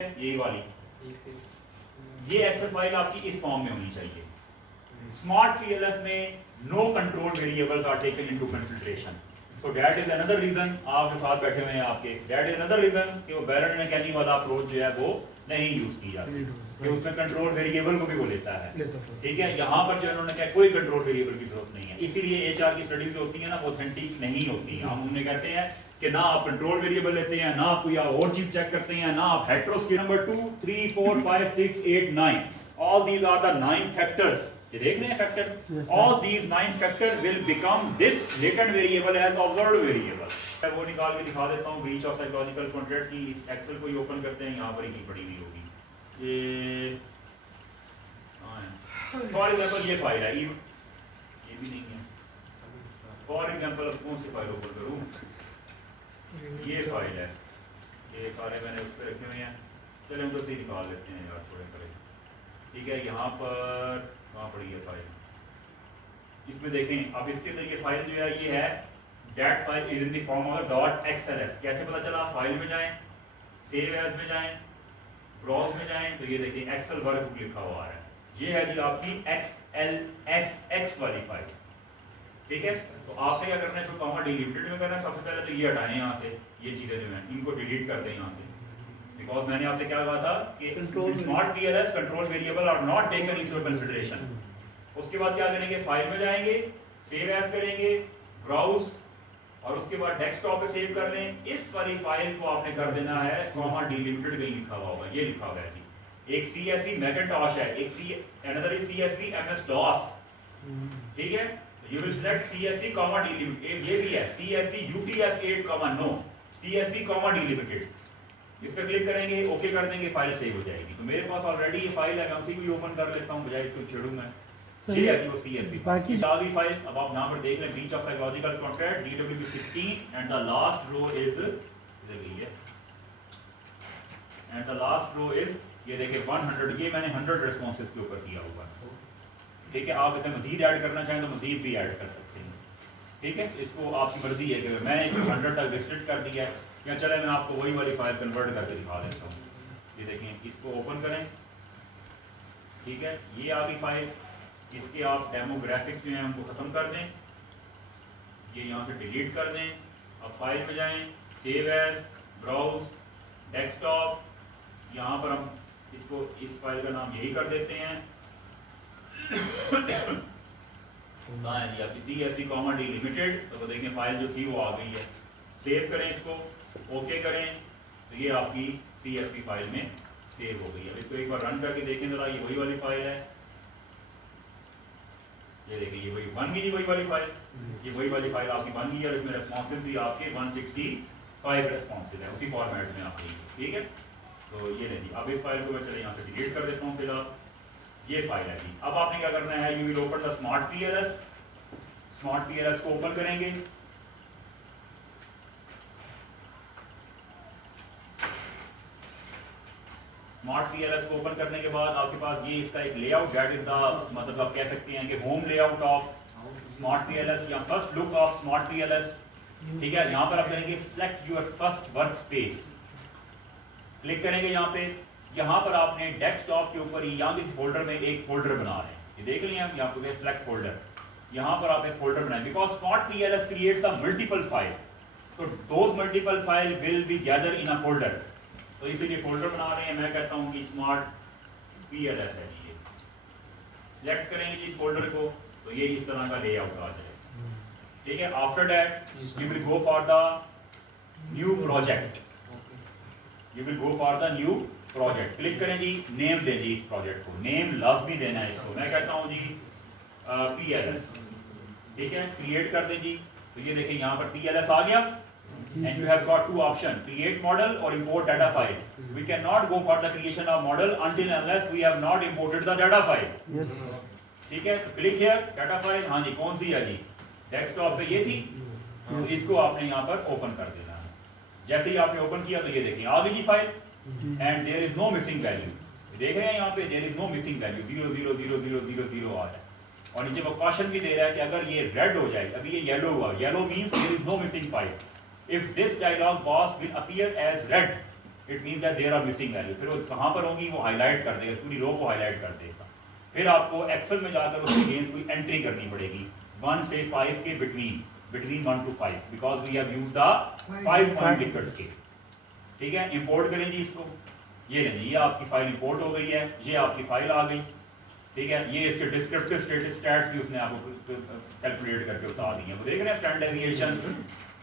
यही वाली, ये एक्सेल फाइल आपकी इस फॉर्म में होनी चाहिए। स्मार्ट पीएलएस में no control variables are taken into consideration, so that is another reason. आप जो साथ बैठे हुए हैं आपके, दैट इज अनदर रीजन कि वो बैरन एंड कैनी वाला अप्रोच जो है वो नहीं यूज की जाती, कि उसमें कंट्रोल वेरिएबल को भी वो लेता है। ठीक है, यहाँ पर जो इन्होंने कहा कोई कंट्रोल वेरिएबल की जरूरत नहीं है, इसीलिए एचआर की स्टडीज जो होती है ना वो ऑथेंटिक नहीं होती। हम उन्हें कहते हैं कि ना आप कंट्रोल वेरिएबल लेते हैं, ना आप कोई और चीज चेक करते हैं, ना आप हेटेरोस्केल number 2 3 4 5 6 8 9 all these are the 9 factors. ये देख रहे हैं factor, all these 9 factors will become this latent variable as observed variable. मैं वो निकाल के दिखा देता हूं, ब्रीच ऑफ साइकोलॉजिकल कॉन्ट्रैक्ट की। इस एक्सेल को ही ओपन करते हैं, यहां पर ही की पड़ी हुई होगी ये। फॉर एग्जांपल ये फाइल है, ये भी नहीं है। फॉर एग्जांपल अब कौन सी फाइल ओपन करूं, ये फाइल है, ये सारे मैंने उस पर रखे हुए हैं। चले हम तो से निकाल लेते हैं यार, थोड़े करें। ठीक है, यहाँ पर कहाँ पड़ी है फाइल, इसमें देखें। अब इसके अंदर ये फाइल जो है ये है that file is in the form of .xls। कैसे पता चला, फाइल में जाएं, सेव एज में जाएं, ब्राउज में जाएं, तो ये देखिए एक्सेल वर्कबुक लिखा हुआ है। ये है जी आपकी XLSX वाली फाइल। ठीक है, तो आपने क्या करना है, इसको कॉमा डिलीटेड में करना है। सबसे पहले तो ये हटाएं यहाँ से, ये चीजें जो हैं इनको डिलीट कर दें यहाँ से, बिकॉज मैंने आपसे क्या कहा था कि smart PLS control variable are not taken into consideration. उसके बाद क्या करेंगे, फाइल में जाएंगे, सेव एज करेंगे, ब्राउज, और उसके बाद डेस्कटॉप पे सेव कर लें। इस वाली फाइल को आपने कर देना है कॉमा डिलीटेड कहीं लिखा हुआ होगा, ये लिखा हुआ है जी। एक CSV मैकेंटॉश है, एक another is CSV MS DOS। ठीक है, you will select CSV comma delimited, ये भी है CSV UTF-8 no CSV comma delimited। इस पे क्लिक करेंगे, ओके कर देंगे, फाइल सेव हो जाएगी। तो मेरे पास ऑलरेडी ये फाइल है, मैं उसी को ही ओपन कर लेता हूं बजाय इसको छेड़ूं मैं। ये है वो CSV बाकी सारी फाइल। अब आप यहां पर देख लें, breach of psychological contract DWP 16 and the last row is इधर गई है, and the last row is ये देखिए 100। ये मैंने 100 रिस्पांसेस के ऊपर किया हुआ है। ठीक है, आप इसे मजीद ऐड करना चाहें तो मजीद भी ऐड कर सकते हैं। ठीक है, इसको आपकी मर्जी है कि मैंने इसको 100 तक रिस्ट्रिक्ट कर दिया है, या चले मैं आपको वही वाली फाइल कन्वर्ट करके दिखा देता हूँ। ये देखें, इसको ओपन करें। ठीक है, ये आ गई फाइल। इसके आप डेमोग्राफिक्स जो हैं उनको ख़त्म कर दें, ये यहाँ से डिलीट कर दें। अब फाइल में जाएं, सेव एज, ब्राउज, डेस्कटॉप, यहाँ पर हम इसको इस फाइल का नाम यही कर देते हैं कहाँ है जी आपकी CSV कॉमा डिलिमिटेड। तो वो देखें फाइल जो थी वो आ गई है। सेव करें इसको, ओके करें, तो ये आपकी CSV फाइल में सेव हो गई है। इसको एक बार रन करके देखें जरा, ये वही वाली फाइल है। ये देखिए ये वही बन गई, वही वाली फाइल, ये वही वाली फाइल आपकी बन गई है। इसमें रेस्पॉन्सेज भी आपके 165 रेस्पॉन्सेज है, उसी फॉर्मेट में आपकी। ठीक है, तो ये नहीं, अब इस फाइल को मैं चले यहाँ से डिलीट कर देता हूँ फिलहाल। ये फाइल है जी। अब आपने क्या करना है, you will open the smart PLS. Smart PLS को ओपन करेंगे। स्मार्ट पीएलएस को ओपन करने के बाद आपके पास ये इसका एक लेआउट, दैट इज द मतलब आप कह सकते हैं कि home layout of SmartPLS या first look of SmartPLS. ठीक है, यहां पर आप करेंगे select your first workspace, click करेंगे यहाँ पे। यहाँ पर आपने डेस्कटॉप के ऊपर ही यहाँ के फोल्डर में एक फोल्डर बना रहे हैं, ये देख लिया यहाँ पे सिलेक्ट फोल्डर। यहाँ पर आप एक फोल्डर बनाएं, because SmartPLS creates the multiple file, तो those multiple file will be gather in a folder. तो इसीलिए फोल्डर बना रहे हैं। मैं कहता हूँ कि स्मार्ट पीएलएस है ये, सिलेक्ट करेंगे जी इस फोल्डर को, तो ये इस तरह का लेआउट आ जाएगा। ठीक है, after that you will go for the new project, you will go for the new project. Click करें जी, नेम दें जी इस प्रोजेक्ट को, नेम लाजमी देना है इसको। मैं कहता हूं जी PLS। ठीक है, क्रिएट कर दें जी। तो ये देखिए यहाँ पर PLS आ गया, and you have got two option, create model और import data file. We can not go for the creation of model until unless we have not imported the data file. ठीक है, तो क्लिक हियर, डाटा फाइल। हाँ जी, कौन सी है जी, desktop पे ये थी, तो इसको आपने यहाँ पर ओपन कर देना है। जैसे ही आपने ओपन किया तो ये देखिए आ गई जी file, and there is no missing value. देख रहे हैं यहाँ पे, there is no missing value, 0000000 आ रहा है। और नीचे वो क्वेश्चन भी दे रहा है कि अगर ये रेड हो जाए, अभी ये येलो हुआ, yellow means there is no missing file. If this dialog box will appear as red, it means that there are missing value. फिर वो कहाँ पर होंगी वो हाईलाइट कर देगा, पूरी रो को हाईलाइट कर देगा। फिर आपको एक्सेल में जाकर उसके अगेंस्ट कोई एंट्री करनी पड़ेगी 1 से 5 के between 1 to 5 because we have used the 5 point Likert scale. ठीक है, इंपोर्ट करें जी इसको, ये लें, ये आपकी फाइल इंपोर्ट हो गई है, ये आपकी फाइल आ गई। ठीक है, ये इसके डिस्क्रिप्टिव स्टैट्स भी उसने आपको कैलकुलेट करके बता दी है। वो देख रहे हैं स्टैंडर्ड डेविएशन,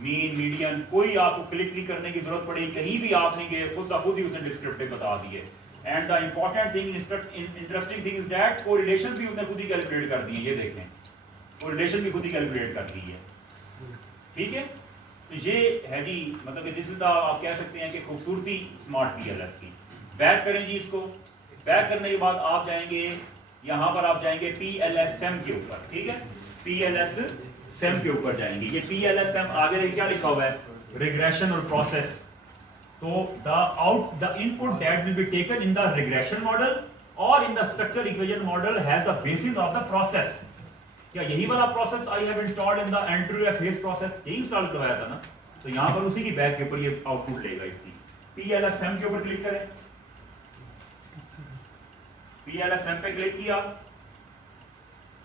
मीन, मीडियन, कोई आपको क्लिक नहीं करने की जरूरत पड़ी, कहीं भी आप नहीं गए, खुद का खुद ही उसने डिस्क्रिप्टिव बता दिए। And the important thing, interesting thing is that correlation भी उसने खुद ही कैलकुलेट कर दी है। ये देखें, कोरिलेशन भी खुद ही कैलकुलेट कर दी है। ठीक है, तो ये है जी, मतलब दिस इज द, आप कह सकते हैं कि खूबसूरती स्मार्ट पीएलएस की। बैक करें जी इसको, बैक करने के बाद आप जाएंगे यहाँ पर, आप जाएंगे पीएलएसएम के ऊपर। ठीक है, पीएलएसएम के ऊपर जाएंगे। ये पीएलएसएम आगे क्या लिखा हुआ है, रिग्रेशन और प्रोसेस। तो the input that will be taken in the regression model और in the structure equation model has the basis of the process. क्या यही वाला process I have installed in the entry phase process, यही install करवाया था ना। तो यहाँ पर उसी की बैक के ऊपर ये आउटपुट लेगा इसकी। पीएलएसएम के ऊपर क्लिक करें, पीएलएसएम पे क्लिक किया,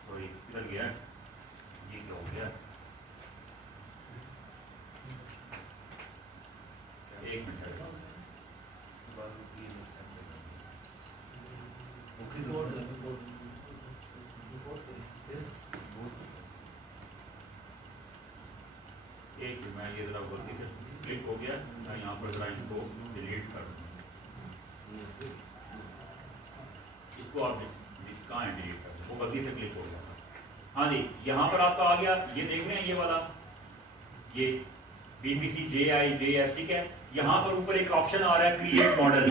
सॉरी किधर गया, ये क्या हो गया, एक मिनट एक, मैं ये जरा गलती से क्लिक हो गया, मैं यहाँ पर जरा इसको डिलीट कर दूँ, इसको आप कहाँ है डिलीट कर, वो गलती से क्लिक हो गया। हाँ जी, यहाँ पर आपका आ गया, ये देख रहे हैं ये वाला, ये बीपीसी JIJS। ठीक है, यहाँ पर ऊपर एक ऑप्शन आ रहा है क्रिएट मॉडल।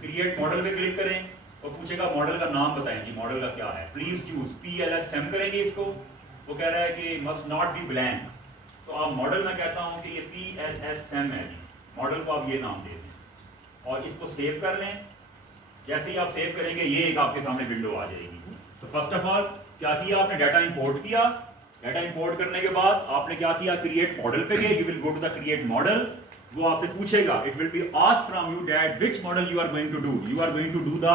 क्रिएट मॉडल पे क्लिक करें और पूछेगा मॉडल का नाम बताएं जी, मॉडल का क्या है। प्लीज चूज पीएलएसएम करेंगे इसको, वो कह रहा है कि मस्ट नॉट बी ब्लैंक, तो आप मॉडल में कहता हूं कि ये पीएलएसएम है जी, मॉडल को आप ये नाम दे दें और इसको सेव कर लें। जैसे ही आप सेव करेंगे ये एक आपके सामने विंडो आ जाएगी। तो फर्स्ट ऑफ ऑल क्या किया आपने, डाटा इंपोर्ट किया, डाटा इंपोर्ट करने के बाद आपने क्या किया, क्रिएट मॉडल पे गए, you will go to the create model. वो आपसे पूछेगा, it will be asked from you that which model you are going to do, you are going to do the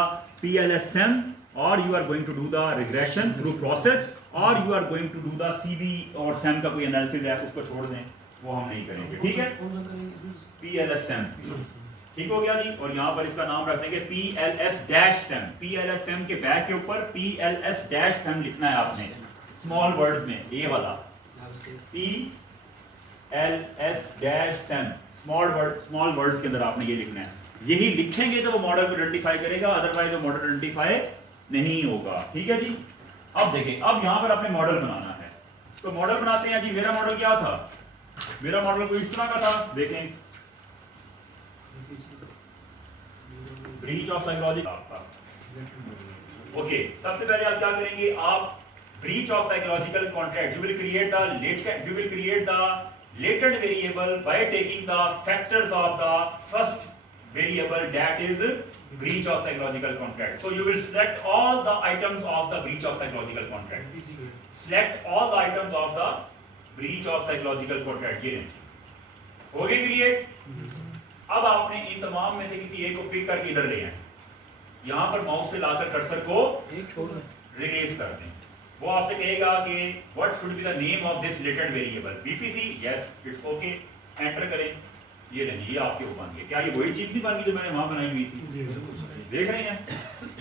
PLSM और you are going to do the regression through process और you are going to do the CB और SEM का कोई analysis है उसको छोड़ दें, वो हम नहीं करेंगे। ठीक है, पीएलएसएम, ठीक हो गया जी। और यहाँ पर इसका नाम रख देंगे PLS-SEM। PLS-SEM के बैक के ऊपर PLS-SEM लिखना है आपने स्मॉल वर्ड्स में, ये वाला PLS-SEM स्मॉल वर्ड्स के अंदर आपने ये लिखना है। यही लिखेंगे तो वो मॉडल को आइडेंटिफाई करेगा, अदरवाइज वो मॉडल आइडेंटिफाई नहीं होगा। ठीक है जी। अब देखें, अब यहाँ पर आपने मॉडल बनाना है, तो मॉडल बनाते हैं जी। मेरा मॉडल क्या था, मेरा मॉडल कोई इस तरह का था, देखें, ब्रीच ऑफ साइकोलॉजी। ओके, सबसे पहले आप क्या करेंगे, आप breach of psychological contract, you will create the latent variable by taking the factors of the first variable, that is breach of psychological contract. So you will select all the items of the breach of psychological contract. Select all the items of the breach of psychological contract. ये नहीं हो गई create. अब आपने इन तमाम में से किसी एक को पिक करके इधर ले आए, यहाँ पर माउस से लाकर कर्सर को रिलीज कर दें। वो आपसे कहेगा कि what should be the name of this latent variable, BPC, yes it's okay, enter करें। ये नहीं, ये आपके वो बन गए। क्या ये वही चीज नहीं बन गई जो मैंने वहां बनाई हुई थी, देख रहे हैं,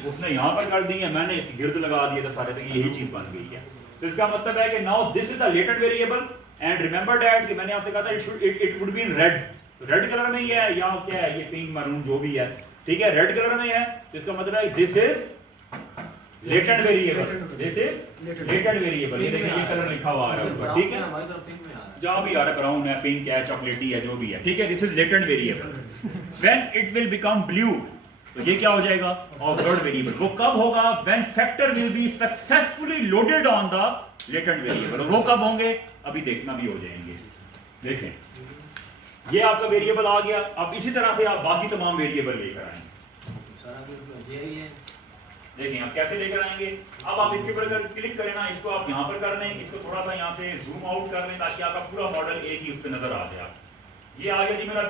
उसने यहाँ पर कर दी है, मैंने इसकी गिर्द लगा दी तो सारे तक यही चीज बन गई है। तो इसका मतलब है कि now this is the latent variable and remember that कि मैंने आपसे कहा था it would be in red, red colour में ही है, या क्या है ये पिंक मरून जो भी है, ठीक है, रेड कलर में है। तो इसका मतलब है this is latent variable, this is latent variable. ये देखिए, ये कलर लिखा हुआ आ रहा है, ठीक है, जहां भी आ रहा है, ब्राउन है, पिंक है, चॉकलेटी है, जो भी है, ठीक है, this is latent variable. When it will become blue, तो ये क्या हो जाएगा, ऑब्जर्व्ड वेरिएबल। वो कब होगा, when factor will be successfully loaded on the latent variable. वो कब होंगे, अभी देखना भी हो जाएंगे। देखें, ये आपका वेरिएबल आ गया। अब इसी तरह से आप बाकी तमाम वेरिएबल लेकर आएंगे। देखें आप कैसे लेकर आएंगे। अब आप इसके ऊपर अगर क्लिक करें ना, इसको आप यहाँ पर कर लें, इसको थोड़ा सा यहाँ से जूम आउट कर लें ताकि आपका पूरा मॉडल एक ही उस पर नजर आ जाए। ये आ गया जी मेरा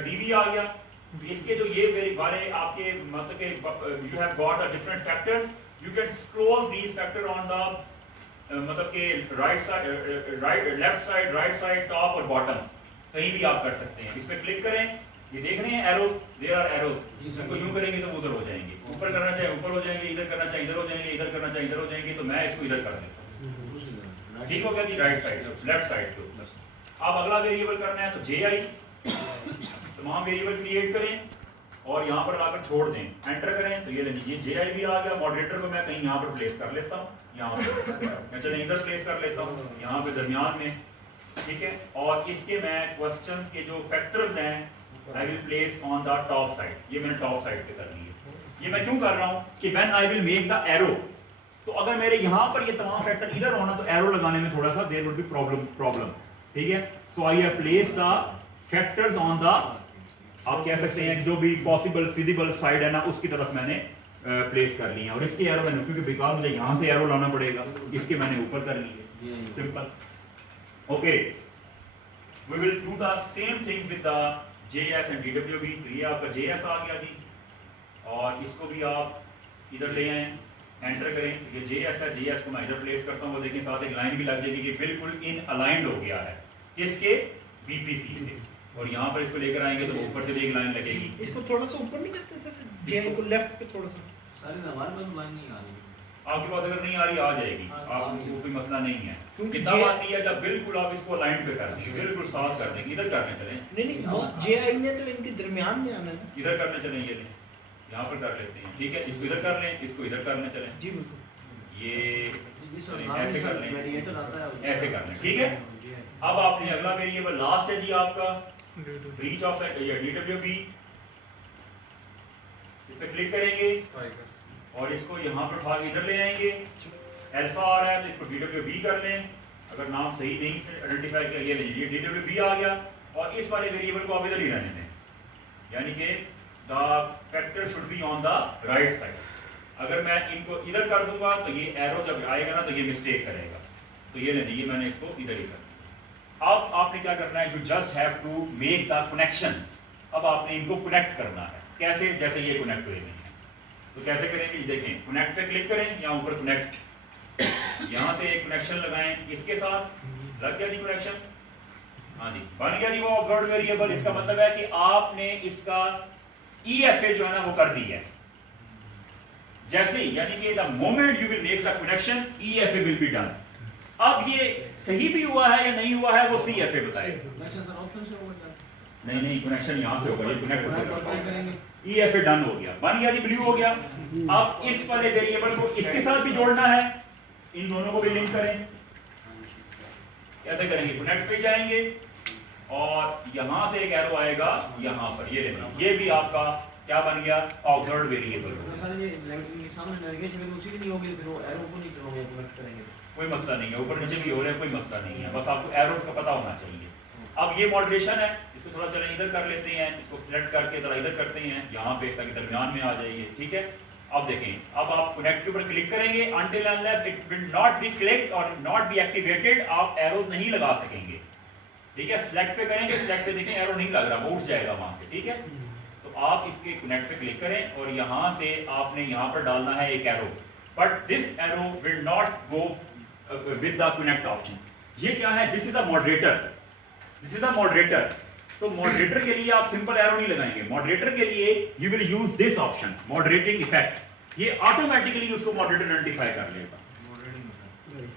डीवी आ गया। इसके जो ये वाले आपके मतलब के you have got a different factors, you can scroll these factor on the मतलब के right side, left side, right side, top और बॉटम, कहीं भी आप कर सकते हैं। इस पे क्लिक करें, ये देख रहे हैं एरोस, देयर आर एरोस, इसको यूं करेंगे तो उधर हो जाएंगे, ऊपर करना चाहे ऊपर हो जाएंगे, इधर करना चाहे इधर हो जाएंगे, इधर करना चाहे इधर हो जाएंगे। तो मैं इसको इधर कर देता हूं, ठीक हो गया जी, राइट साइड, लेफ्ट साइड को। अब अगला वेरिएबल करना है तो JI, तमाम वेरिएबल क्रिएट करें और यहाँ पर लाकर छोड़ दें, एंटर करें तो ये लीजिए JI भी आ गया। मॉडरेटर को मैं कहीं यहाँ पर प्लेस कर लेता हूँ, यहाँ पर मैं चले इधर प्लेस कर लेता हूँ, यहाँ पे दरमियान में, ठीक है। और इसके मैं क्वेश्चंस के जो फैक्टर्स हैं I will place on the top side, ये मैंने टॉप साइड पे कर ली है। ये मैं क्यों कर रहा हूँ कि when I will make the arrow, तो अगर मेरे यहाँ पर ये तमाम फैक्टर इधर होना तो एरो लगाने में थोड़ा सा देयर वुड बी प्रॉब्लम, ठीक है। So I have place the factors on the, आप कह सकते हैं जो भी पॉसिबल फिजिबल साइड है ना उसकी तरफ मैंने प्लेस कर ली है। और इसके एरो मैंने, क्योंकि बिकॉज मुझे यहाँ से एरो लाना पड़ेगा, इसके मैंने ऊपर कर ली है, simple. Okay, we will do the same thing with the JS and DWB। तो ये आपका JS आ गया जी, और इसको भी आप इधर ले आए, एंटर करें, ये JS है, JS को मैं इधर प्लेस करता हूँ, वो देखें साथ एक लाइन भी लग जाएगी कि बिल्कुल इन अलाइंड हो गया है इसके BPC पे। और यहाँ पर इसको लेकर आएंगे तो ऊपर से भी एक लाइन लगेगी। इसको थोड़ा सा ऊपर नहीं करते सर, JI को लेफ्ट पे थोड़ा सा, सारे हमारे पास लाइन नहीं आ रही, आपके पास अगर नहीं आ रही आ जाएगी, आपको कोई मसला नहीं है, क्योंकि किताब आती है जब बिल्कुल आप इसको अलाइन पे कर देंगे, बिल्कुल साथ कर देंगे, इधर करने चलें, नहीं बॉस JI ने तो इनके दरमियान में आना है, इधर करने चलें, ये लें, यहाँ पर कर लेते हैं, ठीक है। इसको इधर कर लें, इसको इधर करने चलें जी बिल्कुल, ये ऐसे कर लें, ऐसे कर लें, ठीक है। अब आपने अगला वेरिएबल लास्ट है जी आपका रीच ऑफ DWB, इस पे क्लिक करेंगे और इसको यहाँ पर उठा के इधर ले आएंगे। अल्फा आ रहा है तो इसको DWB कर लें, अगर नाम सही नहीं से आइडेंटिफाई किया, ये लीजिए DWB आ गया। और इस वाले वेरिएबल को आप इधर ही रहने दें, यानी कि the factor should be on the right side. अगर मैं इनको इधर कर दूंगा तो ये एरो जब आएगा ना तो ये मिस्टेक करेगा, तो ये लीजिए मैंने इसको इधर ही कर दिया। अब आपने क्या करना है, you just have to make the connection. अब आपने इनको कनेक्ट करना है, कैसे, जैसे ये कनेक्ट हुए हैं तो कैसे करेंगे, देखें, कनेक्ट पे क्लिक करें, यहाँ ऊपर कनेक्ट, यहाँ से एक कनेक्शन लगाएं, इसके साथ लग गया जी कनेक्शन, हाँ जी बन गया जी वो ऑब्जर्व्ड वेरिएबल। इसका मतलब है कि आपने इसका EFA जो है ना वो कर दी है, जैसे ही, यानी कि the moment you will make the connection EFA will be done. अब ये सही भी हुआ है या नहीं हुआ है वो CFA बताएगा। नहीं कनेक्शन यहाँ से होगा, ये कनेक्ट होगा, EFA डन हो गया, बन गया जी, ब्लू हो गया। अब इस वाले वेरिएबल को इसके साथ भी जोड़ना है, इन दोनों को भी लिंक करें। कैसे करेंगे, कनेक्ट पे जाएंगे और यहाँ से एक एरो आएगा यहाँ पर, ये लेना, ये भी आपका क्या बन गया, ऑब्जर्व्ड वेरिएबल। कोई मसला नहीं है, ऊपर नीचे भी हो रहा है, कोई मसला नहीं है, बस आपको एरो का पता होना चाहिए। अब ये मॉडरेशन है, इसको थोड़ा चलें इधर कर लेते हैं, इसको सिलेक्ट करके जरा इधर करते हैं यहाँ पे ताकि दरमियान में आ जाइए, ठीक है। अब देखें, अब आप कनेक्ट के ऊपर क्लिक करेंगे, until unless it will not be clicked और नॉट बी एक्टिवेटेड, आप एरोज नहीं लगा सकेंगे, ठीक है। सिलेक्ट पे करेंगे, सिलेक्ट पे देखें एरो नहीं लग रहा, वो उठ जाएगा वहां से, ठीक है। तो आप इसके कनेक्ट पे क्लिक करें और यहाँ से आपने यहाँ पर डालना है एक arrow, but this arrow will not go with the connect option. ये क्या है, this is a moderator, this is a moderator. तो मॉडरेटर के लिए आप सिंपल एरो नहीं लगाएंगे, मॉडरेटर के लिए you will use this option moderating effect, ये ऑटोमेटिकली उसको मॉडरेटर आइडेंटिफाई कर लेगा।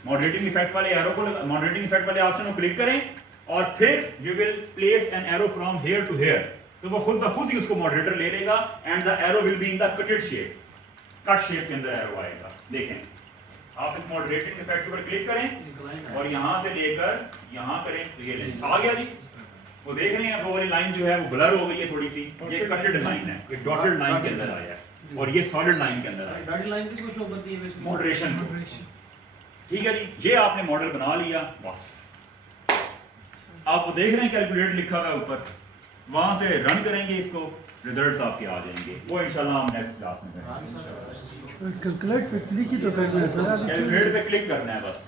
मॉडरेटिंग इफेक्ट वाले एरो को, मॉडरेटिंग इफेक्ट वाले ऑप्शन को क्लिक करें और फिर you will place an arrow from here to here, तो वो खुद ब खुद ही उसको मॉडरेटर ले लेगा and the arrow will be in the कटेड shape, cut shape के अंदर एरो आएगा। देखें, आप इस मॉडरेटिंग इफेक्ट पर क्लिक करें और यहां से लेकर यहां करें तो ये लें, आ गया जी। वो देख रहे हैं वो वाली लाइन जो है वो ब्लर हो गई है थोड़ी सी, ये कटेड लाइन है, ये डॉटेड लाइन के अंदर आया है और ये सॉलिड लाइन के अंदर आया है, डॉटेड लाइन किसको शो करती है, मॉडरेशन को, ठीक है जी। ये आपने मॉडल बना लिया, बस आप वो देख रहे हैं कैलकुलेटर लिखा हुआ है ऊपर, वहां से रन करेंगे इसको, रिजल्ट्स आपके आ जाएंगे, वो इंशाल्लाह हम नेक्स्ट क्लास में करेंगे। कैलकुलेट पे क्लिक ही तो करना है सर, कैलकुलेटर पे क्लिक करना है बस।